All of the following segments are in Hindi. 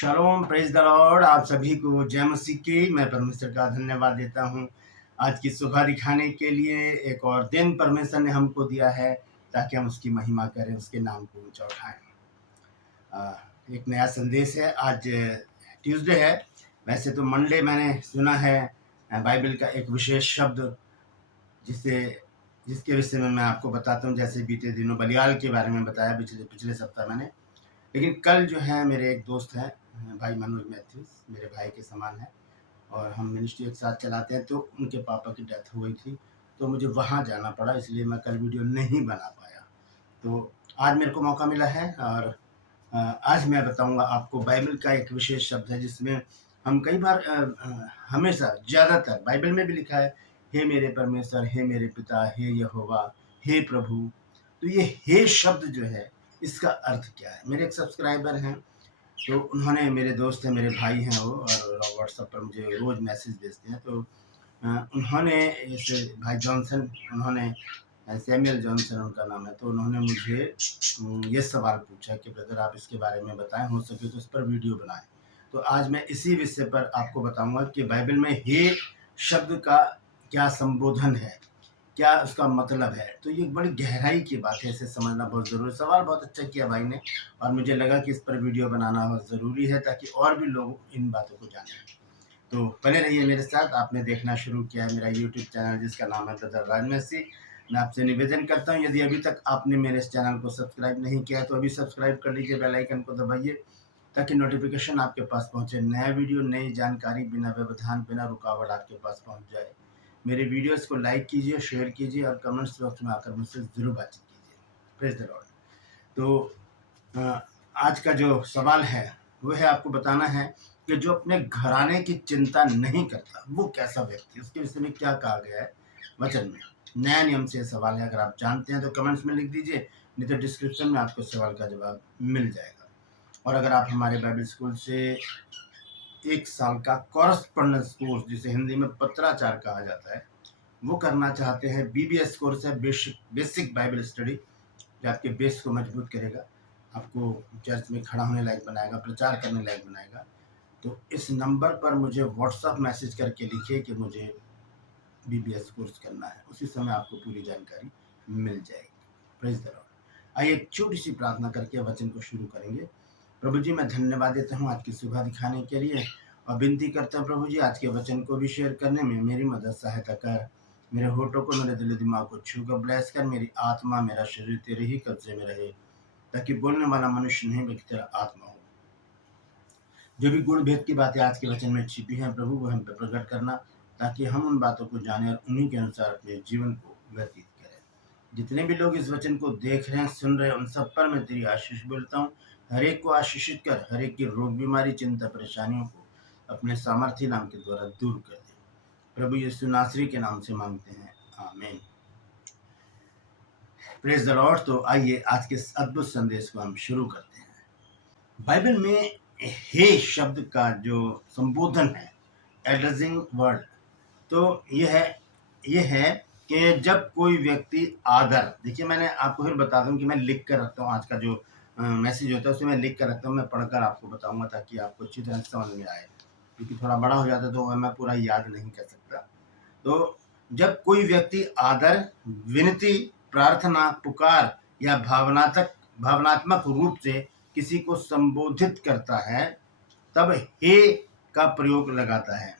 Shalom, praise the Lord. आप सभी को जय मसीह की। मैं परमेश्वर का धन्यवाद देता हूँ आज की सुबह दिखाने के लिए। एक और दिन परमेश्वर ने हमको दिया है ताकि हम उसकी महिमा करें, उसके नाम को ऊंचा उठाएं। एक नया संदेश है। आज ट्यूसडे है। वैसे तो मंडे मैंने सुना है बाइबल का एक विशेष शब्द जिसके विषय में मैं आपको बताता हूँ। जैसे बीते दिनों बलियाल के बारे में बताया पिछले सप्ताह मैंने। लेकिन कल जो है मेरे एक दोस्त हैं भाई मनोज मैथ्यूस, मेरे भाई के समान है और हम मिनिस्ट्री एक साथ चलाते हैं। तो उनके पापा की डेथ हो गई थी तो मुझे वहाँ जाना पड़ा, इसलिए मैं कल वीडियो नहीं बना पाया। तो आज मेरे को मौका मिला है और आज मैं बताऊंगा आपको बाइबल का एक विशेष शब्द है जिसमें हम कई बार हमेशा ज़्यादातर बाइबल में भी लिखा है, हे मेरे परमेश्वर, हे मेरे पिता, हे यहोवा, हे प्रभु। तो ये हे शब्द जो है इसका अर्थ क्या है। मेरे एक सब्सक्राइबर हैं, तो उन्होंने, मेरे दोस्त हैं, मेरे भाई हैं वो, और व्हाट्सएप पर मुझे रोज़ मैसेज भेजते हैं। तो उन्होंने इस भाई जॉनसन, उन्होंने सैमुअल जॉनसन उनका नाम है, तो उन्होंने मुझे ये सवाल पूछा कि ब्रदर आप इसके बारे में बताएं, हो सके तो इस पर वीडियो बनाएं। तो आज मैं इसी विषय पर आपको बताऊंगा कि बाइबल में हे शब्द का क्या संबोधन है, क्या उसका मतलब है। तो ये बड़ी गहराई की बात है, इसे समझना बहुत ज़रूरी। सवाल बहुत अच्छा किया भाई ने और मुझे लगा कि इस पर वीडियो बनाना बहुत ज़रूरी है ताकि और भी लोग इन बातों को जानें। तो बने रहिए मेरे साथ। आपने देखना शुरू किया है मेरा यूट्यूब चैनल जिसका नाम है ब्रदर राजमसी। मैं आपसे निवेदन करता हूँ, यदि अभी तक आपने मेरे इस चैनल को सब्सक्राइब नहीं किया है तो अभी सब्सक्राइब कर लीजिए, बेल आइकन को दबाइए ताकि नोटिफिकेशन आपके पास पहुँचे। नया वीडियो, नई जानकारी बिना व्यवधान, बिना रुकावट आपके पास पहुँच जाए। मेरे वीडियोस को लाइक कीजिए, शेयर कीजिए और कमेंट्स बॉक्स में आकर मुझसे ज़रूर बातचीत कीजिए। Praise the Lord. तो आज का जो सवाल है वो है, आपको बताना है कि जो अपने घराने की चिंता नहीं करता वो कैसा व्यक्ति, उसके विषय में क्या कहा गया है वचन में। नया नियम से सवाल है, अगर आप जानते हैं तो कमेंट्स में लिख दीजिए, नहीं तो डिस्क्रिप्शन में आपको सवाल का जवाब मिल जाएगा। और अगर आप हमारे बाइबल स्कूल से 1 साल का कॉरेस्पॉन्डेंस कोर्स, जिसे हिंदी में पत्राचार कहा जाता है, वो करना चाहते हैं, BBS कोर्स है, बेसिक बाइबल स्टडी, जो आपके बेस को मजबूत करेगा, आपको चर्च में खड़ा होने लायक बनाएगा, प्रचार करने लायक बनाएगा। तो इस नंबर पर मुझे व्हाट्सएप मैसेज करके लिखिए कि मुझे BBS कोर्स करना है, उसी समय आपको पूरी जानकारी मिल जाएगी। Praise the Lord. आइए एक छोटी सी प्रार्थना करके वचन को शुरू करेंगे। प्रभु जी, मैं धन्यवाद देता हूँ आज की सुबह दिखाने के लिए और विनती करता हूँ प्रभु जी, आज के वचन को भी शेयर करने में मेरी मदद सहायता कर। मेरे होठों को, मेरे दिल दिमाग को छू कर ब्लेस कर। मेरी आत्मा, मेरा शरीर तेरे ही कब्जे में रहे, ताकि बोलने वाला मनुष्य नहीं बल्कि तेरा आत्मा हो। जो भी गुण भेद की बातें आज के वचन में छिपी हैं प्रभु, वो हम पे प्रकट करना, ताकि हम उन बातों को जाने और उन्हीं के अनुसार अपने जीवन को व्यतीत करें। जितने भी लोग इस वचन को देख रहे हैं, सुन रहे हैं, उन सब पर मैं तेरी आशीष बोलता हूँ। हर एक को आशीषित कर, हर एक की रोग, बीमारी, चिंता, परेशानियों को अपने सामर्थ्य नाम के द्वारा दूर कर दे। प्रभु यीशु नासरी के नाम से मांगते हैं, आमीन। Praise the Lord. तो आइए आज के अद्भुत संदेश को हम शुरू करते हैं। बाइबल में हे शब्द का जो संबोधन है, एड्रेसिंग वर्ड, तो ये है कि जब कोई व्यक्ति आदर, देखिए मैंने आपको फिर बता दूं कि मैं लिख कर रखता हूँ, आज का जो मैसेज होता है उसे मैं लिख कर रखता हूँ, मैं पढ़कर आपको बताऊंगा ताकि आपको अच्छी तरह से समझ में आए, क्योंकि थोड़ा बड़ा हो जाता है तो मैं पूरा याद नहीं कर सकता। तो जब कोई व्यक्ति आदर, विनती, प्रार्थना, पुकार या भावनात्मक रूप से किसी को संबोधित करता है, तब हे का प्रयोग लगाता है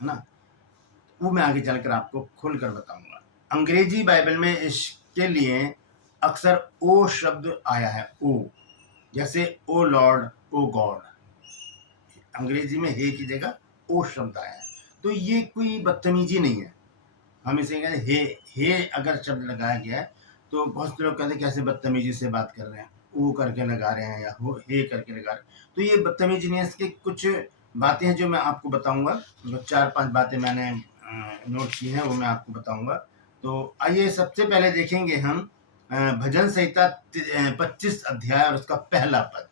ना। वो मैं आगे चलकर आपको खुलकर बताऊंगा। अंग्रेजी बाइबल में इसके लिए अक्सर ओ शब्द आया है, ओ, जैसे ओ लॉर्ड, ओ गॉड। अंग्रेजी में हे की जगह ओ शब्द आया है, तो ये कोई बदतमीजी नहीं है। हम इसे कहते हैं हे अगर शब्द लगाया गया है तो बहुत से लोग कहते हैं कैसे बदतमीजी से बात कर रहे हैं, ओ करके लगा रहे हैं या हो हे करके लगा रहे हैं। तो ये बदतमीजी नहीं है। इसकी कुछ बातें हैं जो मैं आपको बताऊंगा, जो 4-5 बातें मैंने नोट की हैं वो मैं आपको बताऊंगा। तो आइए सबसे पहले देखेंगे हम भजन संहिता 25 अध्याय और उसका पहला पद।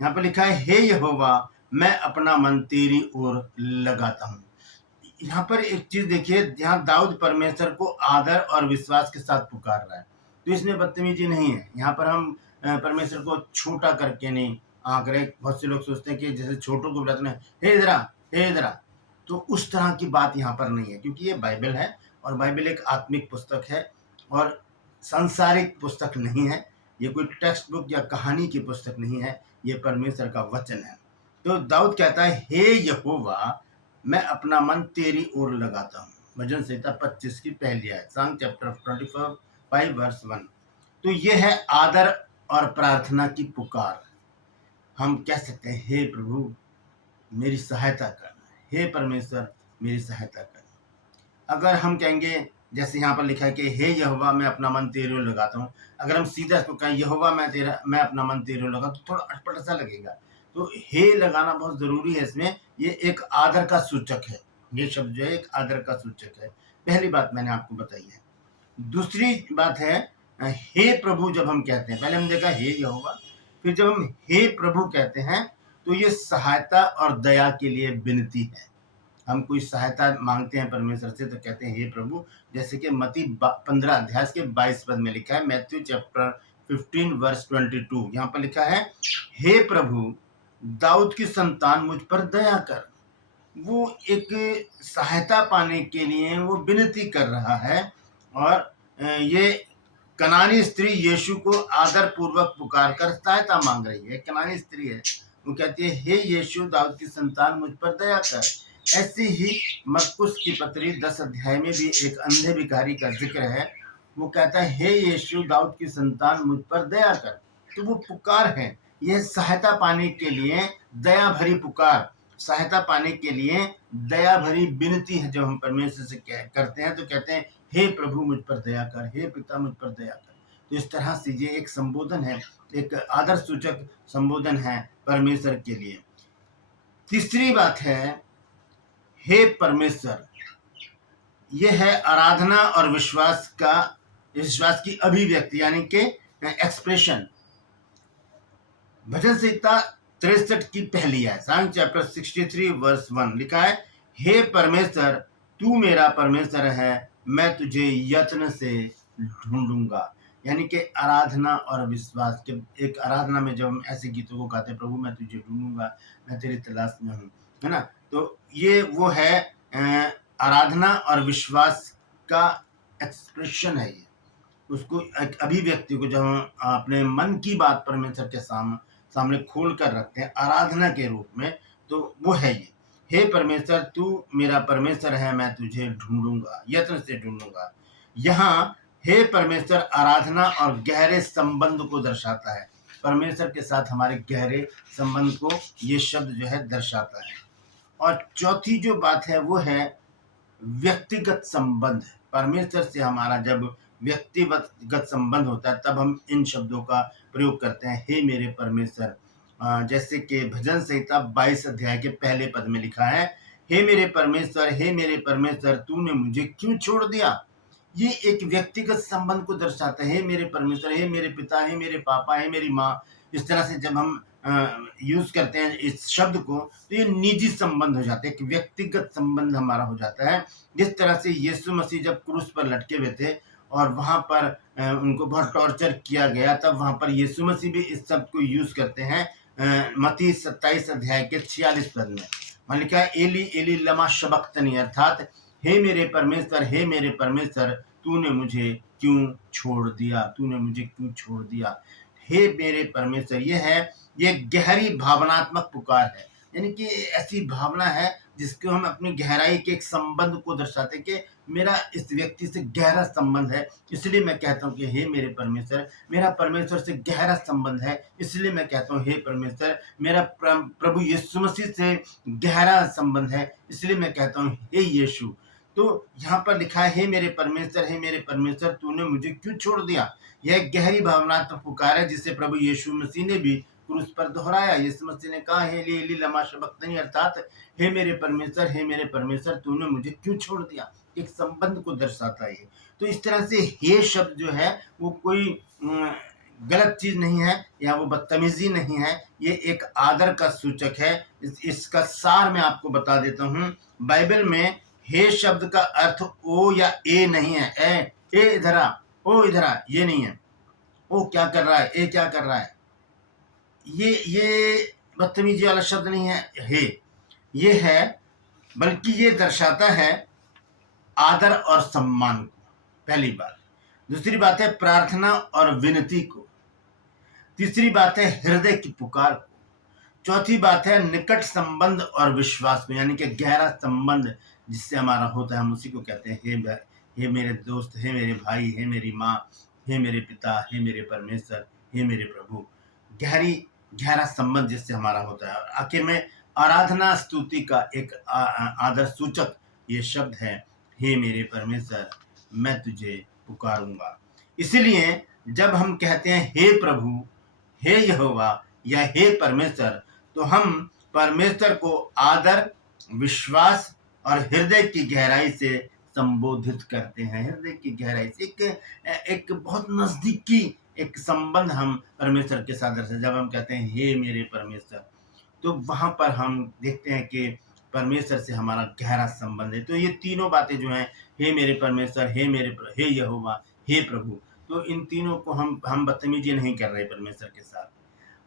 यहाँ पर लिखा है, हे यहोवा मैं अपना मन तेरी ओर लगाता हूँ। यहाँ पर एक चीज देखिए, यहाँ दाऊद परमेश्वर को आदर और विश्वास के साथ पुकार रहा है, तो इसमें बदतमीजी नहीं है। यहाँ पर हम परमेश्वर को छोटा करके नहीं, आंकड़े। बहुत से लोग सोचते हैं कि जैसे छोटों को बुलाते हैं, हे इधर आ, हे इधर आ। तो उस तरह की बात यहाँ पर नहीं है, क्योंकि ये बाइबल है और बाइबल एक आत्मिक पुस्तक है और सांसारिक पुस्तक नहीं है। ये कोई टेक्स्ट बुक या कहानी की पुस्तक नहीं है, ये परमेश्वर का वचन है। तो दाऊद कहता है, हे यहोवा, मैं अपना मन तेरी ओर लगाता हूँ। भजन संहिता 25 की पहली आयत, सॉन्ग चैप्टर 25 वर्स 1। तो ये है आदर और प्रार्थना की पुकार। हम कह सकते हैं, हे प्रभु मेरी सहायता करना, हे परमेश्वर मेरी सहायता करना। अगर हम कहेंगे, जैसे यहाँ पर लिखा है कि हे यहोवा, मैं अपना मन तेरे ओर लगाता हूँ, अगर हम सीधा इसको कहें, यहोवा मैं अपना मन तेरे ओर लगाता हूँ, तो थोड़ा अटपट सा लगेगा। तो हे लगाना बहुत जरूरी है इसमें। ये एक आदर का सूचक है, ये शब्द जो है एक आदर का सूचक है। पहली बात मैंने आपको बताई है। दूसरी बात है, हे प्रभु जब हम कहते हैं, पहले हम देखा हे यहोवा, फिर जब हम हे प्रभु कहते हैं तो ये सहायता और दया के लिए विनती है। हम कोई सहायता मांगते हैं परमेश्वर से तो कहते हैं हे प्रभु। जैसे कि मत्ती 15 अध्याय के 22 पद में लिखा है, मैथ्यू चैप्टर 15 वर्स 22, यहाँ पर लिखा है, हे प्रभु दाऊद की संतान मुझ पर दया कर। वो एक सहायता पाने के लिए वो विनती कर रहा है। और ये कनानी स्त्री यीशु को आदर पूर्वक पुकार कर सहायता मांग रही है। कनानी स्त्री है, वो कहती है, हे यीशु दाऊद की संतान मुझ पर दया कर। ऐसी ही मरकुस की पत्री 10 अध्याय में भी एक अंधे भिखारी का जिक्र है। वो कहता है, हे यीशु दाऊद की संतान मुझ पर दया कर। तो वो पुकार है, यह सहायता पाने के लिए दया भरी पुकार, सहायता पाने के लिए दया भरी विनती है। जब हम परमेश्वर से करते हैं तो कहते हैं, हे प्रभु मुझ पर दया कर, हे पिता मुझ पर दया कर। तो इस तरह से ये एक संबोधन है, एक आदर सूचक संबोधन है परमेश्वर के लिए। तीसरी बात है, हे परमेश्वर, यह है आराधना और विश्वास की अभिव्यक्ति, यानी कि एक्सप्रेशन। भजन संहिता 63 की पहली है, सॉन्ग चैप्टर 63 वर्स 1 लिखा है, हे परमेश्वर तू मेरा परमेश्वर है, मैं तुझे यत्न से ढूंढूंगा। यानी कि आराधना और विश्वास के एक आराधना में जब हम ऐसे गीतों को गाते हैं, प्रभु मैं तुझे ढूंढूंगा, मैं तेरी तलाश में हूँ, है ना। तो ये वो है आराधना और विश्वास का एक्सप्रेशन है। ये उसको अभिव्यक्ति को जब हम अपने मन की बात परमेश्वर के सामने खोल कर रखते हैं आराधना के रूप में, तो वो है ये, हे परमेश्वर तू मेरा परमेश्वर है, मैं तुझे ढूंढूंगा, यत्न से ढूंढूंगा। यहाँ हे परमेश्वर आराधना और गहरे संबंध को दर्शाता है। परमेश्वर के साथ हमारे गहरे संबंध को ये शब्द जो है दर्शाता है। और चौथी जो बात है वो है व्यक्तिगत संबंध। परमेश्वर से हमारा जब व्यक्तिगत संबंध होता है तब हम इन शब्दों का प्रयोग करते हैं, हे मेरे परमेश्वर। जैसे कि भजन संहिता 22 अध्याय के पहले पद में लिखा है, हे मेरे परमेश्वर, हे मेरे परमेश्वर तूने मुझे क्यों छोड़ दिया। ये एक व्यक्तिगत संबंध को दर्शाता है, हे मेरे परमेश्वर, हे मेरे पिता, हे मेरे पापा, हे मेरी माँ। इस तरह से जब हम यूज करते हैं इस शब्द को तो ये निजी संबंध हो जाता है, एक व्यक्तिगत संबंध हमारा हो जाता है। जिस तरह से यीशु मसीह जब क्रूस पर लटके हुए थे और वहां पर उनको बहुत टॉर्चर किया गया, तब वहां पर यीशु मसीह भी इस शब्द को यूज करते हैं। मत्ती 27 अध्याय के 46 पद में वहां लिखा है, एली एली लमा शबक्तनी, अर्थात हे मेरे परमेश्वर, हे मेरे परमेश्वर तूने मुझे क्यों छोड़ दिया, तूने मुझे क्यों छोड़ दिया। हे मेरे परमेश्वर, ये गहरी भावनात्मक पुकार है, यानी कि ऐसी भावना है जिसको हम अपनी गहराई के एक संबंध को दर्शाते हैं कि मेरा इस व्यक्ति से गहरा संबंध है, इसलिए मैं कहता हूँ कि हे मेरे परमेश्वर, मेरा परमेश्वर से गहरा संबंध है, इसलिए मैं कहता हूँ हे परमेश्वर, मेरा प्रभु यीशु मसीह से गहरा संबंध है, इसलिए मैं कहता हूँ हे यीशु। तो यहाँ पर लिखा है, हे मेरे परमेश्वर, हे मेरे परमेश्वर तूने मुझे क्यों छोड़ दिया। यह गहरी भावनात्मक पुकार है जिसे प्रभु यीशु मसीह ने भी क्रूस पर दोहराया। यीशु मसीह ने कहा, हे एली लमा शबक्तनी, अर्थात हे मेरे परमेश्वर, हे मेरे परमेश्वर तूने मुझे क्यों छोड़ दिया। एक संबंध को दर्शाता है। तो इस तरह से हे शब्द जो है वो कोई गलत चीज नहीं है या वो बदतमीजी नहीं है, ये एक आदर का सूचक है। इसका सार मैं आपको बता देता हूँ। बाइबल में हे शब्द का अर्थ ओ या ए नहीं है। ए इधर आ, ओ इधर आ, ये नहीं है। ओ क्या कर रहा है, ए क्या कर रहा है। ये बदतमीजी वाला शब्द नहीं है हे, ये है, बल्कि ये दर्शाता है आदर और सम्मान को, पहली बात। दूसरी बात है प्रार्थना और विनती को। तीसरी बात है हृदय की पुकार को। चौथी बात है निकट संबंध और विश्वास को, यानी कि गहरा संबंध जिससे हमारा होता है, हम उसी को कहते हैं हे मेरे दोस्त, हे मेरे भाई, हे मेरी माँ, हे मेरे पिता, हे मेरे परमेश्वर, हे मेरे प्रभु। गहरा संबंध जिससे हमारा होता है। और आखिर में आराधना स्तुति का एक आदर सूचक ये शब्द है, हे मेरे परमेश्वर मैं तुझे पुकारूंगा। इसलिए जब हम कहते हैं हे प्रभु, हे यहोवा या हे परमेश्वर, तो हम परमेश्वर को आदर, विश्वास और हृदय की गहराई से संबोधित करते हैं। हृदय की गहराई से एक बहुत नजदीकी एक संबंध हम परमेश्वर के साथ रखते हैं। जब हम कहते हैं हे मेरे परमेश्वर, तो वहां पर हम देखते हैं कि परमेश्वर से हमारा गहरा संबंध है। तो ये तीनों बातें जो हैं, हे मेरे परमेश्वर, हे यहोवा, हे प्रभु, तो इन तीनों को हम बदतमीजी नहीं कर रहे परमेश्वर के साथ,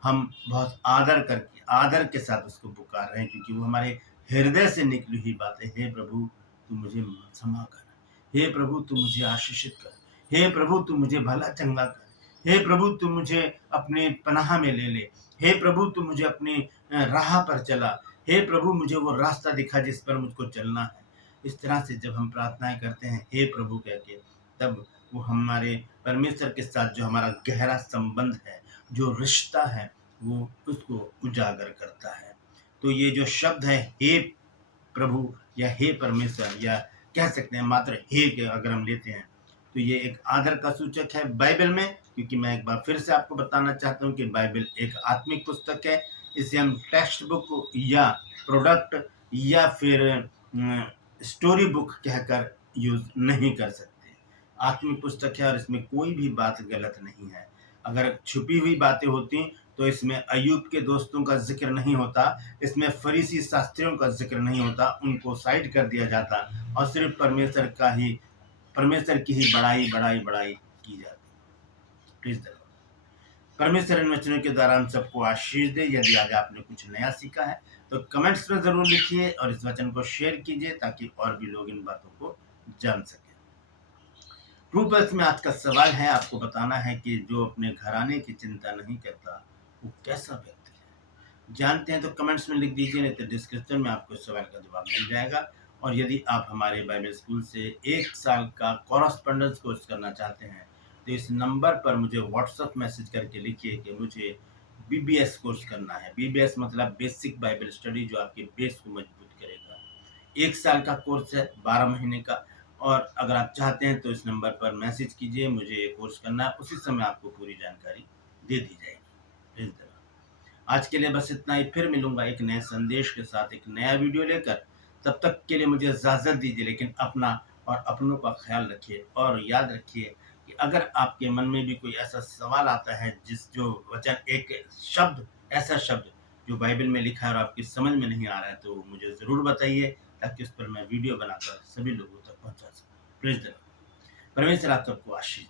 हम बहुत आदर के साथ उसको पुकार रहे हैं, क्योंकि वो हमारे हृदय से निकली हुई बात है। हे प्रभु तू मुझे क्षमा कर, हे प्रभु तू मुझे आशीषित कर, हे प्रभु तू मुझे भला चंगा कर, हे प्रभु तू मुझे अपने पनाह में ले ले, हे प्रभु तू मुझे अपनी राह पर चला, हे प्रभु मुझे वो रास्ता दिखा जिस पर मुझको चलना है। इस तरह से जब हम प्रार्थनाएं करते हैं हे प्रभु कह के, तब वो हमारे परमेश्वर के साथ जो हमारा गहरा संबंध है, जो रिश्ता है, वो उसको उजागर करता है। तो ये जो शब्द है हे प्रभु या हे परमेश्वर, या कह सकते हैं मात्र हे के अगर हम लेते हैं, तो ये एक आदर का सूचक है बाइबल में। क्योंकि मैं एक बार फिर से आपको बताना चाहता हूँ कि बाइबल एक आत्मिक पुस्तक है। इसे हम टेक्स्ट बुक या प्रोडक्ट या फिर स्टोरी बुक कहकर यूज नहीं कर सकते। आत्मिक पुस्तक है और इसमें कोई भी बात गलत नहीं है। अगर छुपी हुई बातें होती तो इसमें अय्यूब के दोस्तों का जिक्र नहीं होता, इसमें फरीसी शास्त्रियों का जिक्र नहीं होता, उनको साइड कर दिया जाता और सिर्फ परमेश्वर की ही बड़ाई की जाती। प्लीज परमेश्वर इन वचनों के द्वारा हम सबको आशीष दे। यदि आज आपने कुछ नया सीखा है तो कमेंट्स में जरूर लिखिए और इस वचन को शेयर कीजिए ताकि और भी लोग इन बातों को जान सकें। ट्रू पल्स में आज का सवाल है, आपको बताना है कि जो अपने घराने की चिंता नहीं करता वो कैसा व्यक्ति है। जानते हैं तो कमेंट्स में लिख दीजिए, नहीं तो डिस्क्रिप्शन में आपको इस सवाल का जवाब मिल जाएगा। और यदि आप हमारे बाइबल स्कूल से 1 साल का कॉरेस्पॉन्डेंस कोर्स करना चाहते हैं तो इस नंबर पर मुझे व्हाट्सएप मैसेज करके लिखिए कि मुझे बीबीएस कोर्स करना है। बीबीएस मतलब बेसिक बाइबल स्टडी, जो आपके बेस को मजबूत करेगा। 1 साल का कोर्स है, 12 महीने का। और अगर आप चाहते हैं तो इस नंबर पर मैसेज कीजिए, मुझे ये कोर्स करना है, उसी समय आपको पूरी जानकारी दे दी जाएगी। आज के लिए बस इतना ही। फिर मिलूंगा एक नए संदेश के साथ, एक नया वीडियो लेकर। तब तक के लिए मुझे इजाजत दीजिए, लेकिन अपना और अपनों का ख्याल रखिए। और याद रखिए कि अगर आपके मन में भी कोई ऐसा सवाल आता है, जो वचन ऐसा शब्द जो बाइबल में लिखा है और आपकी समझ में नहीं आ रहा है, तो मुझे ज़रूर बताइए ताकि उस पर मैं वीडियो बनाकर सभी लोगों तक पहुंचा सकूं। Praise the Lord. परमेश्वर आप सबको आशीष